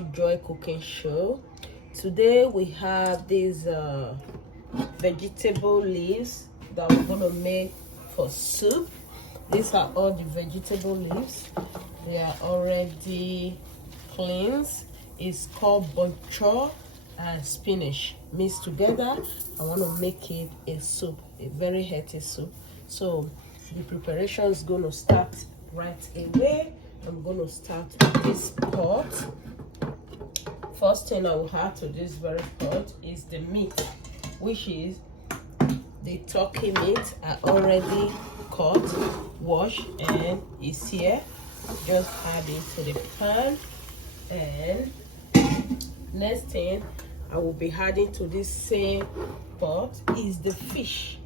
to Joy Cooking Show. Today we have these vegetable leaves that we're going to make for soup. These are all the vegetable leaves. They are already cleansed. It's called buncho and spinach mixed together. I want to make it a soup, a very healthy soup. So the preparation is going to start right away. I'm going to start with this pot. First thing I will add to this very pot is the meat, which is the turkey meat. I already cut, washed, and is here. Just add it to the pan. And next thing I will be adding to this same pot is the fish.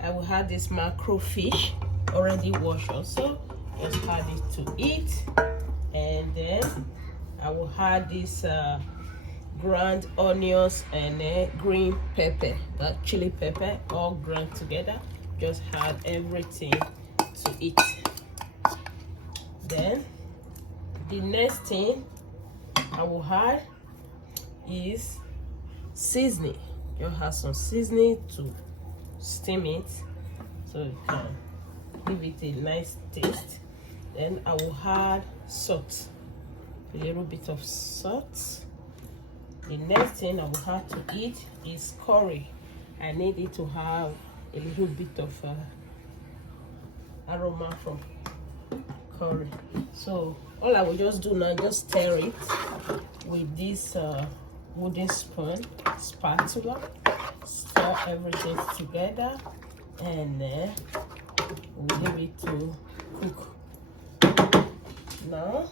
I will add this macro fish already washed also. Just add it to it, and then I will add this ground onions and green pepper, that chili pepper, all ground together. Just add everything to it. Then the next thing I will add is seasoning. Just add some seasoning to steam it so you can give it a nice taste. Then I will add salt, a little bit of salt. The next thing I will add to it is curry. I need it to have a little bit of aroma from curry. So all I will just do now, just stir it with this wooden spoon, spatula. Stir everything together, and we'll leave it to cook. Now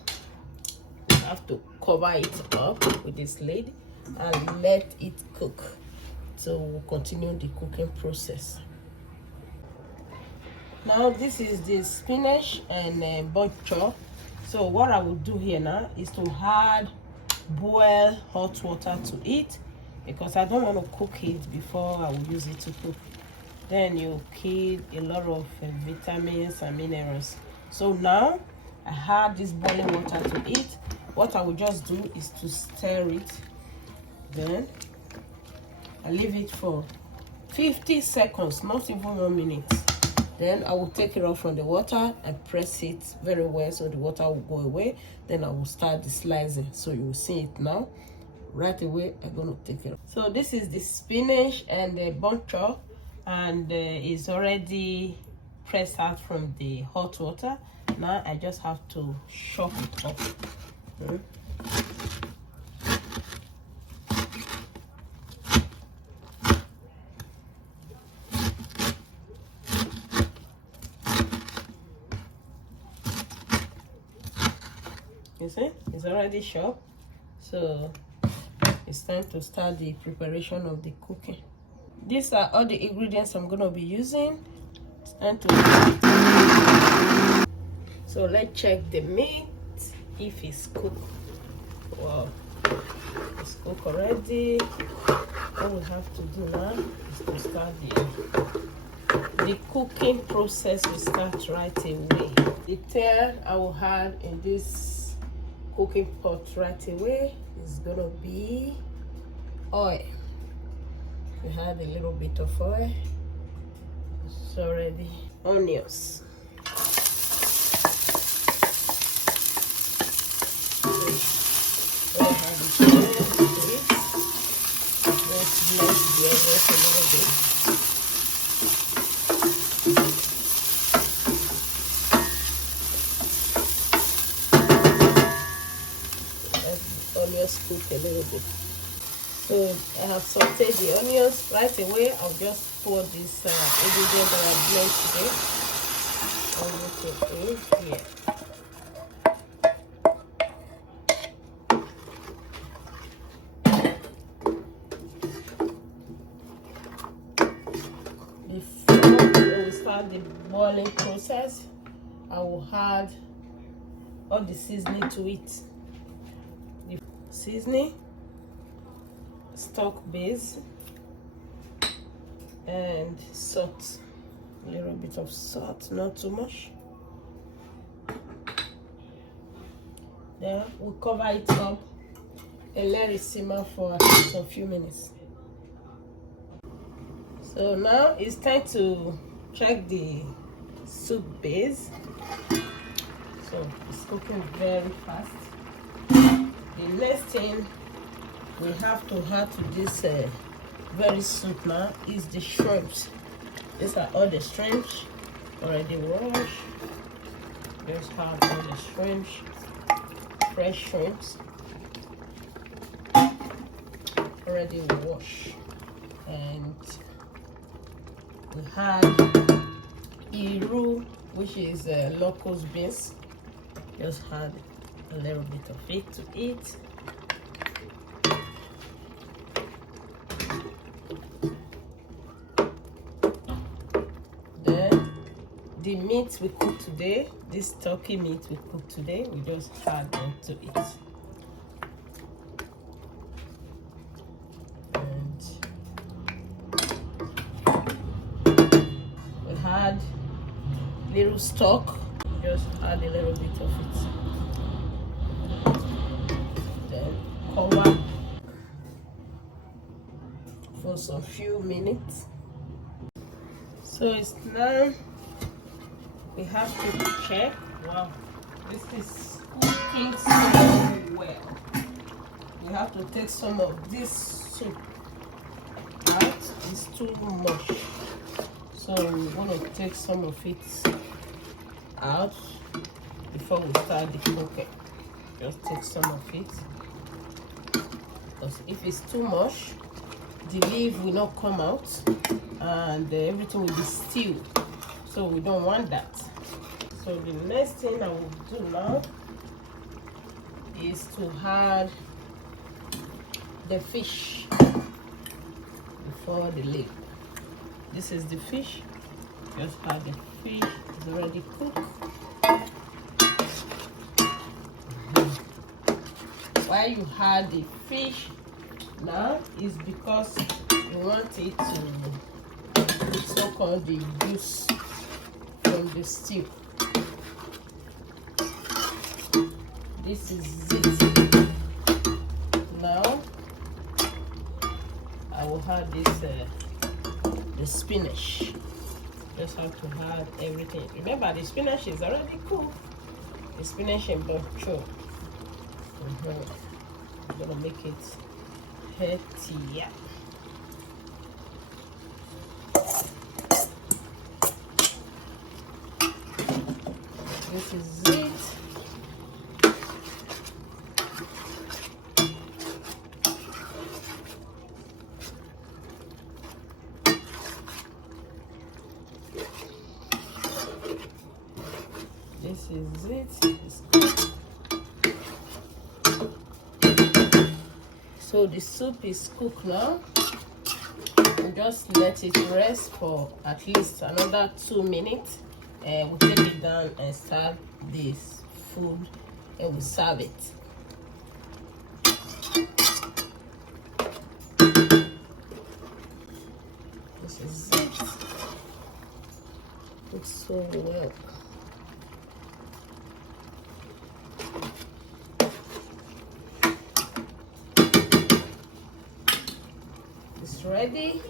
we have to cover it up with this lid and let it cook. So we'll continue the cooking process. Now this is the spinach and buncho. So what I will do here now is to add boiled hot water to it, because I don't want to cook it before I will use it to cook. Then you kill a lot of vitamins and minerals. So now I add this boiling water to it. What I will just do is to stir it. Then I leave it for 50 seconds, not even 1 minute. Then I will take it off from the water and press it very well so the water will go away. Then I will start the slicing. So you will see it now. Right away I'm going to take it off. So this is the spinach and the buncho, and it's already pressed out from the hot water. Now I just have to chop it up. You see, it's already chopped. So it's time to start the preparation of the cooking. These are all the ingredients I'm going to be using. It's time to. So let's check the meat if it's cooked. Wow, it's cooked already. All we have to do now is to start the cooking process. We start right away. The tail I will add in this cooking pot right away is gonna be oil. We add a little bit of oil. It's already onions. Let's blend the onions a little bit. Let the onions cook a little bit. So I have sauteed the onions. Right away I'll just pour this ingredient that I blend today over to here. Before we start the boiling process, I will add all the seasoning to it. The seasoning, stock base, and salt. A little bit of salt, not too much. Then we'll cover it up and let it simmer for a few minutes. So now it's time to check the soup base. So it's cooking very fast. The next thing we have to add to this very soup now is the shrimps. These are all the shrimps already washed. Just have all the shrimps, fresh shrimps, already washed. And we had iru, which is locust beans. Just had a little bit of it to eat. Then the meat we cooked today, this turkey meat we cooked today, we just add into it. And we had little stock, just add a little bit of it. Then cover for some few minutes. So it's now, we have to check. Wow, this is cooking so well. We have to take some of this soup out. It's too much, so we're going to take some of it out before we start the cooking. Just take some of it, because if it's too much, the leaf will not come out and everything will be stewed, so we don't want that. So the next thing I will do now is to add the fish before the leaf. This is the fish. Just add the fish. It's already cooked. Why you add the fish now is because you want it to soak all the juice from the stew. This is it. Now I will add this the spinach. Just have to add everything. Remember, the spinach is already cooked. The spinach and boncho. I'm gonna make it healthier. This is it. This is it. It's good. So the soup is cooked now. And just let it rest for at least another 2 minutes. We'll take it down and start this food and we'll serve it. This is it. It's so well. It's ready.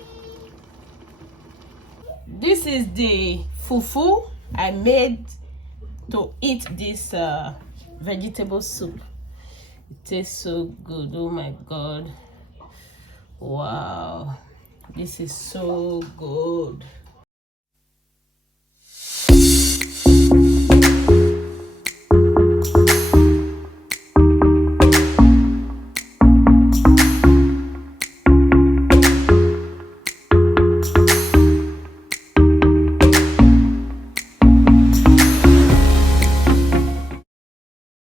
This is the fufu I made to eat this vegetable soup. It tastes so good. Oh my god, wow, this is so good.